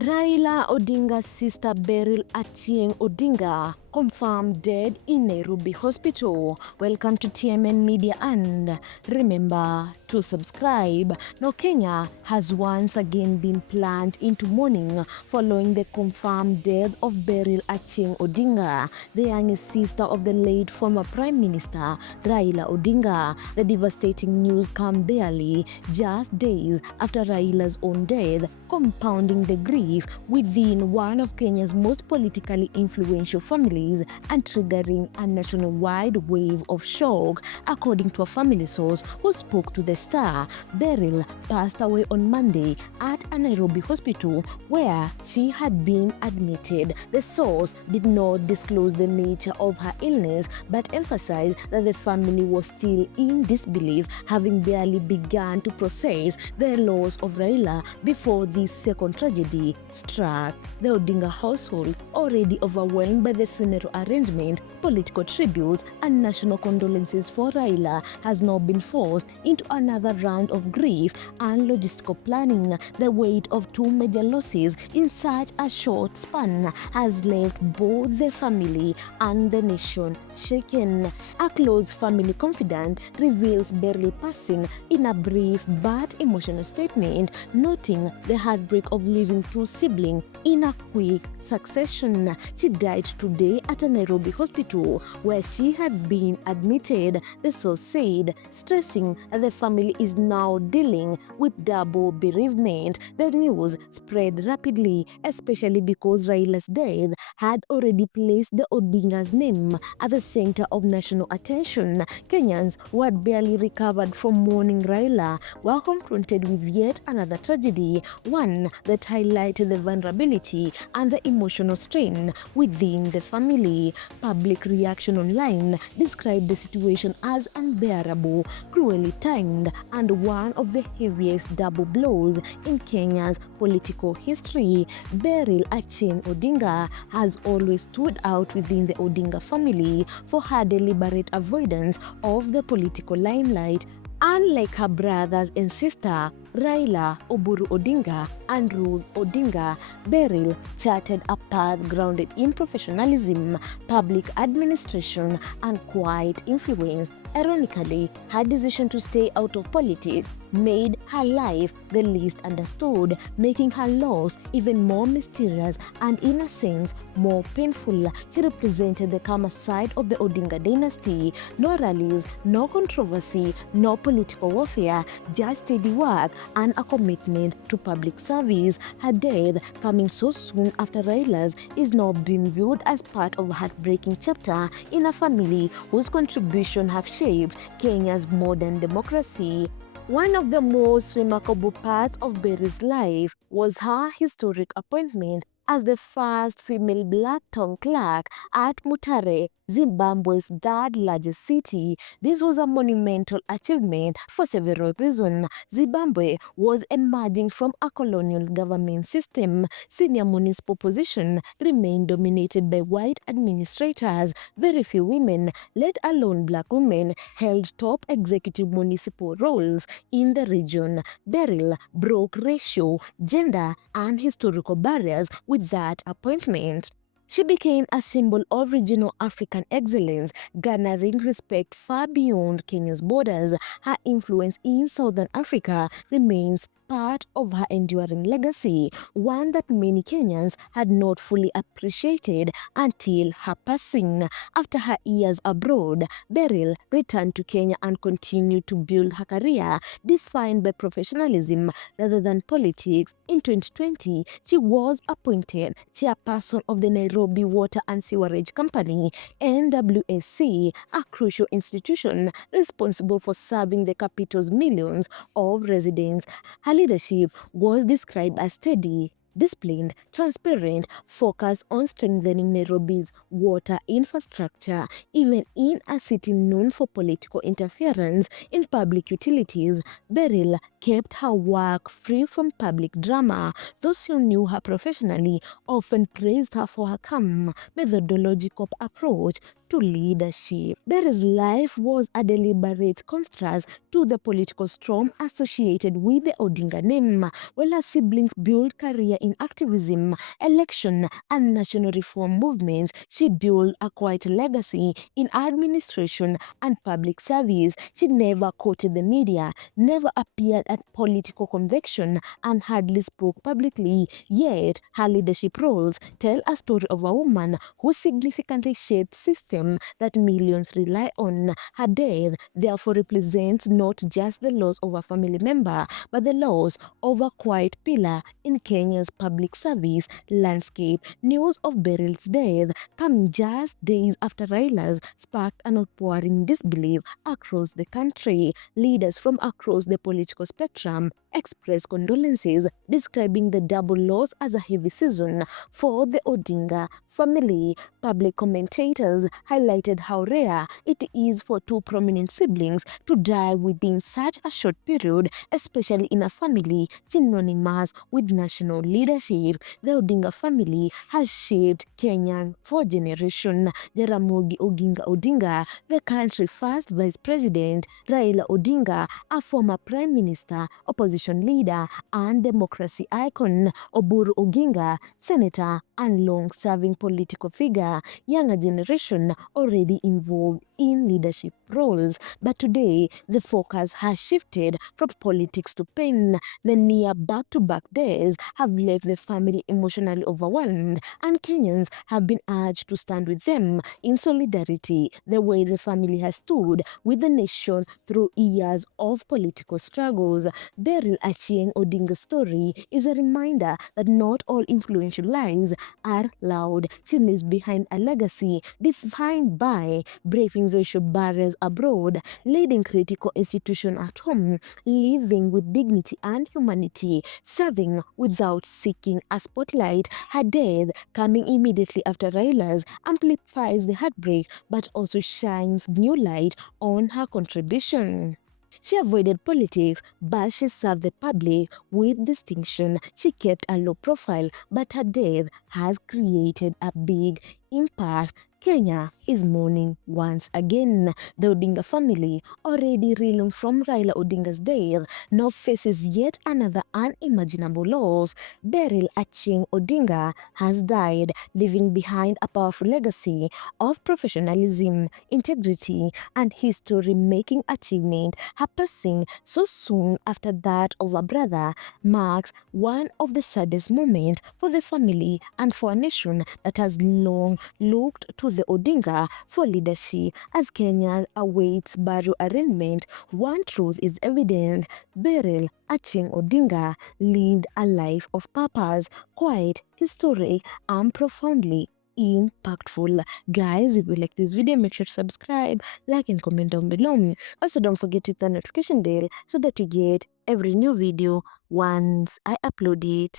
Raila Odinga's sister Beryl Achieng Odinga confirmed dead in Nairobi Hospital. Welcome to TMN Media and remember to subscribe. Now, Kenya has once again been plunged into mourning following the confirmed death of Beryl Achieng Odinga, the youngest sister of the late former Prime Minister Raila Odinga. The devastating news came barely just days after Raila's own death, compounding the grief within one of Kenya's most politically influential families and triggering a nationwide wave of shock. According to a family source who spoke to the Star, Beryl passed away on Monday at a Nairobi hospital where she had been admitted. The source did not disclose the nature of her illness but emphasized that the family was still in disbelief, having barely begun to process the loss of Raila before this second tragedy struck. The Odinga household, already overwhelmed by the funeral arrangement, political tributes, and national condolences for Raila, has now been forced into another round of grief and logistical planning. The weight of two major losses in such a short span has left both the family and the nation shaken. A close family confidant reveals Beryl passing in a brief but emotional statement, noting the heartbreak of losing two siblings in a quick succession. She died today at a Nairobi hospital where she had been admitted, the source said, stressing that the family is now dealing with double bereavement. The news spread rapidly, especially because Raila's death had already placed the Odinga's name at the center of national attention. Kenyans who had barely recovered from mourning Raila were confronted with yet another tragedy, one that highlighted the vulnerability and the emotional strain within the family. Public reaction online described the situation as unbearable, cruelly timed, and one of the heaviest double blows in Kenya's political history. Beryl Achieng Odinga has always stood out within the Odinga family for her deliberate avoidance of the political limelight. Unlike her brothers and sister, Raila, Oburu Odinga, and Ruth Odinga, Beryl charted a path grounded in professionalism, public administration, and quiet influence. Ironically, her decision to stay out of politics made her life the least understood, making her loss even more mysterious and, in a sense, more painful. She represented the calmer side of the Odinga dynasty. No rallies, no controversy, no political warfare, just steady work and a commitment to public service. Her death, coming so soon after Raila's, is now being viewed as part of a heartbreaking chapter in a family whose contribution have shaped Kenya's modern democracy. One of the most remarkable parts of Beryl's life was her historic appointment as the first female black town clerk at Mutare, Zimbabwe's third largest city. This was a monumental achievement for several reasons. Zimbabwe was emerging from a colonial government system. Senior municipal positions remained dominated by white administrators. Very few women, let alone black women, held top executive municipal roles in the region. Beryl broke racial, gender, and historical barriers with that appointment. She became a symbol of regional African excellence, garnering respect far beyond Kenya's borders. Her influence in Southern Africa remains part of her enduring legacy, one that many Kenyans had not fully appreciated until her passing. After her years abroad, Beryl returned to Kenya and continued to build her career, defined by professionalism rather than politics. In 2020, she was appointed chairperson of the Nairobi Water and Sewerage Company, NWSC, a crucial institution responsible for serving the capital's millions of residents. Her leadership was described as steady, disciplined, transparent, focused on strengthening Nairobi's water infrastructure. Even in a city known for political interference in public utilities, Beryl kept her work free from public drama. Those who knew her professionally often praised her for her calm, methodological approach to leadership. Beryl's life was a deliberate contrast to the political storm associated with the Odinga name. While her siblings built career in activism, election, and national reform movements, she built a quiet legacy in administration and public service. She never quoted the media, never appeared at political convention, and hardly spoke publicly. Yet, her leadership roles tell a story of a woman who significantly shaped system that millions rely on. Her death, therefore, represents not just the loss of a family member, but the loss of a quiet pillar in Kenya's public service landscape. News of Beryl's death come just days after Raila's sparked an outpouring disbelief across the country. Leaders from across the political spectrum expressed condolences, describing the double loss as a heavy season for the Odinga family. Public commentators highlighted how rare it is for two prominent siblings to die within such a short period, especially in a family synonymous with national leadership. The Odinga family has shaped Kenya for generations. Jaramogi Oginga Odinga, the country's first vice president, Raila Odinga, a former prime minister, opposition leader, and democracy icon, Oburu Oginga, senator and long-serving political figure. Younger generation already involved in leadership roles. But today, the focus has shifted from politics to pain. The near back-to-back days have left the family emotionally overwhelmed, and Kenyans have been urged to stand with them in solidarity, the way the family has stood with the nation through years of political struggles. Beryl Achieng Odinga's story is a reminder that not all influential lives are loud. She leaves behind a legacy designed by braving racial barriers abroad, leading critical institutions at home, living with dignity and humanity, serving without seeking a spotlight. Her death, coming immediately after Raila's, amplifies the heartbreak but also shines new light on her contribution. She avoided politics, but she served the public with distinction. She kept a low profile, but her death has created a big impact. Kenya is mourning once again. The Odinga family, already reeling from Raila Odinga's death, now faces yet another unimaginable loss. Beryl Achieng Odinga has died, leaving behind a powerful legacy of professionalism, integrity, and history-making achievement. Her passing so soon after that of her brother marks one of the saddest moments for the family and for a nation that has long looked to the Odinga for leadership. As Kenya awaits burial arrangement, one truth is evident: Beryl Achieng Odinga lived a life of purpose, quiet, historic, and profoundly impactful. Guys, if you like this video, make sure to subscribe, like, and comment down below. Also, don't forget to hit the notification bell so that you get every new video once I upload it.